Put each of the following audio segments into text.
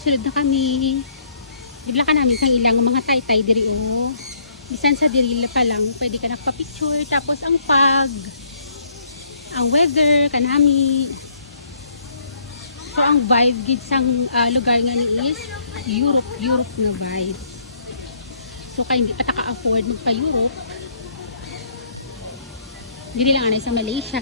nakasulod na kami. Bigla ka namin sang ilang mga tay-tay diri o. Bisan sa diri pa lang, pwede ka nagpa-picture. Tapos ang weather kanami. So ang vibe gid sang lugar nga ni is Europe nga vibe. So kaya hindi pa taka-afford magpa-Europe. Dili lang anay sa Malaysia.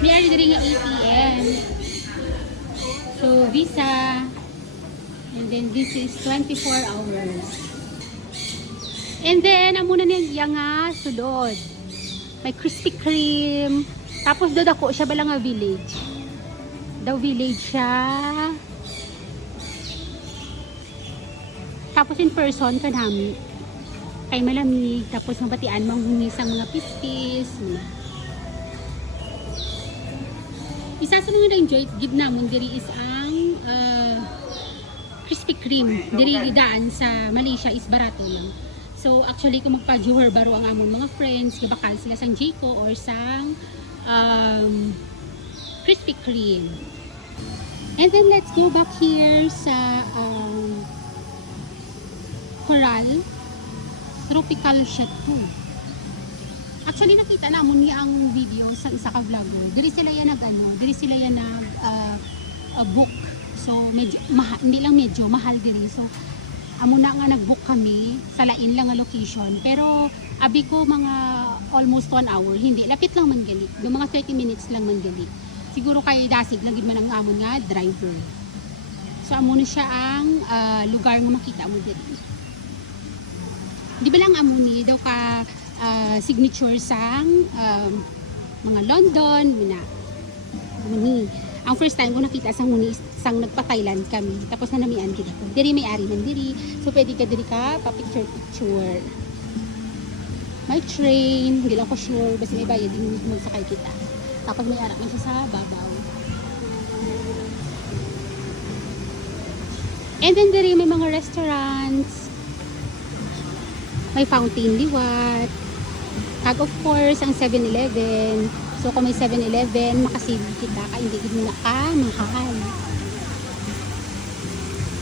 May ari diri nga ATM. So Visa. And then this is 24 hours. And then amo na niya nga sulod. May Krispy Kreme. Tapos do dako siya bala nga village. Daw village siya. Tapos in person kanami kay malamig, tapos mabatian manghumis ang mga pispis. Isa sa mga na-enjoy gid namon diri is ang Krispy Kreme. Diri idaan sa Malaysia is barato lang. So actually kung magpa-Johor baro ang amon mga friends, gabakal sila sang Jiko or sang Krispy Kreme. And then let's go back here sa Coral Tropical Chateau. Actually nakita namon niya ang video sa isa ka vlogger. Diri sila yan diri sila yan book. So medyo mahal, hindi lang medyo mahal diri. So amo na nga nag-book kami sa lain lang nga location. Pero abi ko mga almost 1 hour, hindi lapit lang man gali. Do mga 30 minutes lang man gali. Siguro kay dasig lang gid man ang amon nga driver. So amo na siya ang lugar nga makita mo diri. Di ba lang amuni daw ka signature sang mga London muna. Amuni. Ang first time ko nakita sang muni sang nagpa-Thailand kami. Tapos na namian kita ko. Diri may ari man diri. So pwede ka diri ka pa-picture. May train, hindi lang ko sure basta may bayad din magsakay kita. Tapos may arak man siya sa babaw. And then diri may mga restaurants. May Fountain Liwat. Kag of course, ang 7-Eleven. So, kung may 7-Eleven, makasave kita. Kaya hindi mo na mahal.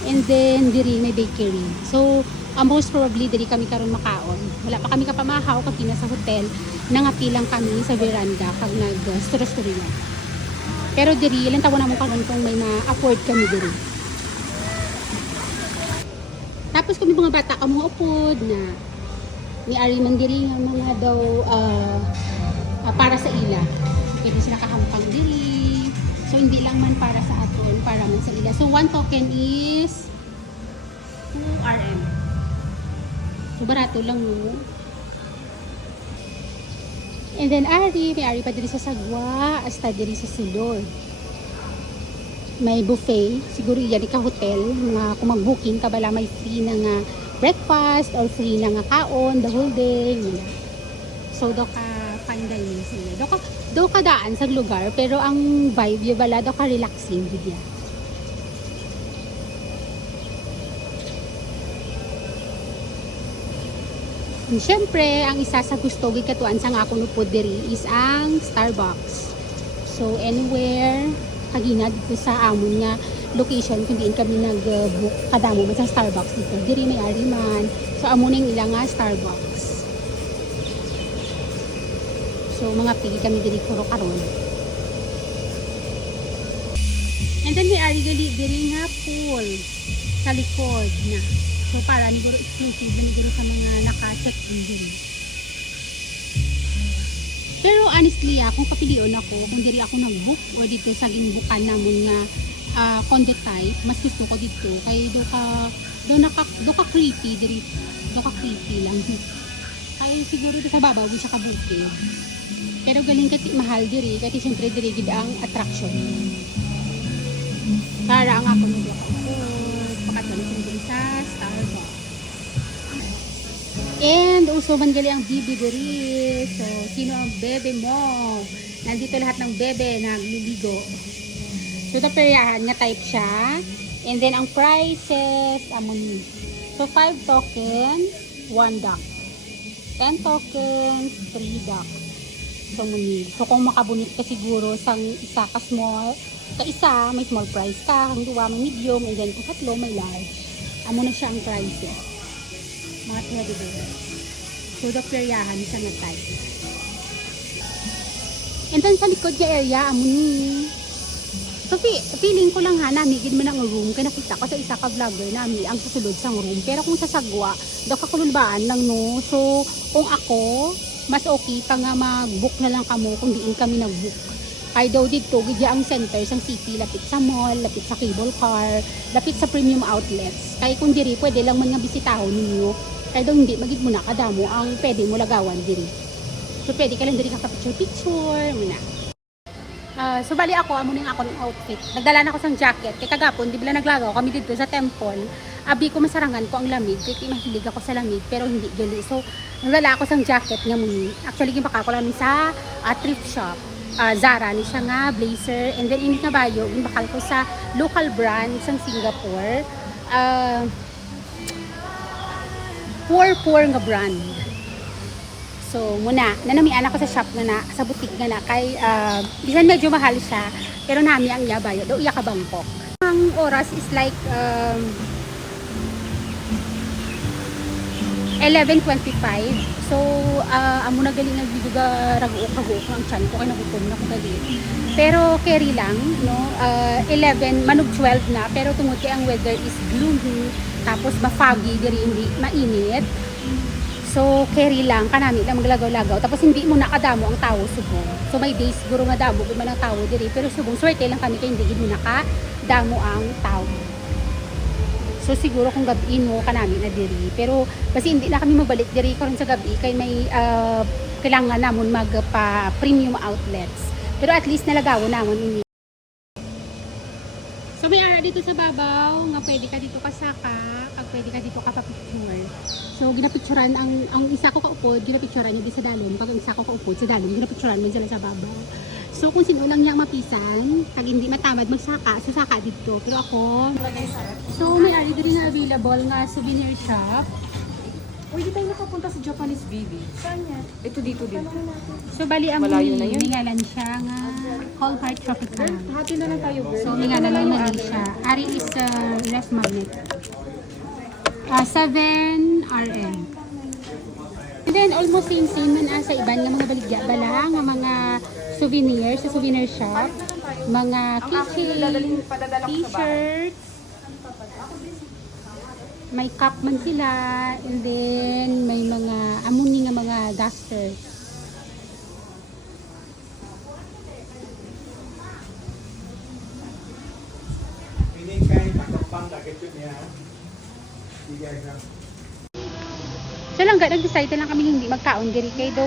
And then, diri may bakery. So, most probably, diri kami karon makaon. Wala pa kami kapamahaw kag kina sa hotel. Nangapilang kami sa veranda kag nag-story na. Pero diri, ilang taon na mo karon kung may ma-afford kami diri. Tapos kung may mga bata ka mo upod na ni ari man diri nga mga daw para sa ila. Pwede sila kahampang diri. So hindi lang man para sa aton, para man sa ila. So 1 token is 2 RM. So barato lang no. And then may ari pa diri sa Sagwa, hasta diri sa Sulod. May buffet, siguro yan ka hotel nga kung mag-booking ka bala may free na nga breakfast or free na nga kaon the whole day. So do ka fine dining sila. Do ka daan sa lugar pero ang vibe yung bala do ka relaxing gid ya. And syempre, ang isa sa gusto gid katuan sa nga ako nupod diri is ang Starbucks. So anywhere kagina dito sa amon nga location kung diin kami nag-book kadamo man sa Starbucks dito. Diri may ari man. So amo ning ilang nga Starbucks. So mga pigi kami diri kuro karon. And then may ari gali diri nga pool sa likod na. So para ni guro exclusive na ni guro sa mga naka-check-in diri. Pero honestly, kung papilion ako, kung diri ako nag-book o dito sa ginbukan namon nga condo type, mas gusto ko dito. Kaya do ka creepy diri, do ka creepy lang. Kaya siguro dito sa babaw sa kabuki. Pero galing kasi mahal diri, kasi siyempre diri gid ang attraction. Para ang ako nito ako. Pakatuloy diri sa Starbucks. And uso man gali ang bibi diri. So, sino ang bebe mo? Nandito lahat ng bebe nagliligo. So, taperahan nga type siya. And then, ang prices, amon. So, 5 tokens, 1 duck. 10 tokens, 3 duck. So muni. So kung makabunit ka siguro sang isa ka small, sa isa may small price ka, kung duwa may medium, and then kung tatlo may large. Amo na siya ang prices. Mga teddy bear. So the peryahan siya nga type. And then sa likod nga area, amo ni. So feeling ko lang ha, namigid mo ng room, kaya nakita ko sa isa ka vlogger nami ang susulod sang room. Pero kung sa sagwa, daw kakululbaan lang no. So kung ako, mas okay pa nga mag-book na lang kamo kung diin kami nag-book. Kaya daw dito, gidya ang center sang city, lapit sa mall, lapit sa cable car, lapit sa premium outlets. Kaya kung diri, pwede lang man nga bisitahon ninyo. Kaya daw hindi, magid mo na kadamo ang pwede mo lagawan diri. So pwede ka lang diri ka-picture-picture, muna. So bali ako, amo ning ako ng outfit. Nagdala na ako sang jacket. Kay kagapon, di bila naglagaw kami dito sa temple. Abi ko masarangan ko ang lamig. Kaya mahilig ako sa lamig, pero hindi gali. So, nagdala ako sang jacket nga muni. Actually, gimbaka ko lang sa thrift shop. Zara ni siya nga, blazer. And then, ini nga bayo, gimbakal ko sa local brand sang Singapore. Poor nga brand. So, muna, nanamian ako sa shop nga na, sa boutique nga na, kay, bisan medyo mahal siya, pero nami ang iya bayo, do iya ka Bangkok. Ang oras is like, 11:25. So, amo na galing nagbiduga raguok ang tiyan ko, kaya nagutom na ko gali. Pero, carry lang, no, 11, manog 12 na, pero tungod kay ang weather is gloomy, tapos ma-foggy, diri hindi mainit. So, carry lang, kanami lang maglagaw-lagaw. Tapos, hindi mo nakadamo ang tao subong. So, may days, siguro madamo, man ang tao diri. Pero subong, swerte lang kami kaya hindi mo nakadamo ang tao. So, siguro kung gabiin mo, kanami na diri. Pero, kasi hindi na kami mabalik diri karon sa gabi. Kaya may kailangan namon magpa-premium outlets. Pero at least nalagawan namon ini. So, may area dito sa babaw, nga pwede ka dito kasaka, kag pwede ka dito kapapicture. So, ginapicturan, ang isa ko kaupod, ginapicturan yung sa dalom, kag ang isa ko kaupod sa dalom, ginapicturan man sila sa babaw. So, kung sino lang niya mapisan, kag hindi matamad magsaka, so saka dito. Pero ako, so may area dito na available nga souvenir shop. Uy, di tayo nakapunta sa Japanese BB. Saan yan? Ito dito din. So, bali ang Malayo na yun. mingalan siya nga Whole Heart Tropical. Hati na lang tayo, girl. So, mingalan ng Malaysia. Ari is left magnet. 7 RL. And then, almost same man sa iban nga mga baligya bala, nga mga souvenirs sa souvenir shop. Mga keychain, t-shirts, may cup man sila, and then may mga amuni nga mga dusters. So lang nag-decide lang kami hindi magkaon diri kay do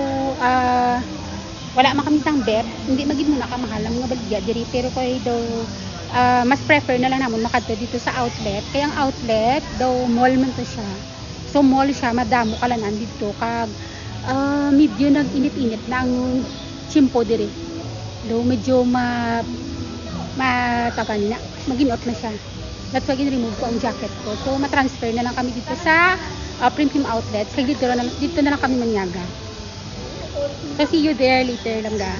wala man kami sang beb, hindi magid mo na kamahal ang mga baligya diri, pero kay do mas prefer na lang namon makadto dito sa outlet. Kaya ang outlet daw mall man to siya. So mall siya, madamo ka lang dito kag medyo nag-init-init na ang chimpo diri. Do medyo matagan na, maginot na siya. That's why gin-remove ko ang jacket ko. So ma-transfer na lang kami dito sa premium outlets. Kaya dito na lang kami manyaga. So see you there later lang ga.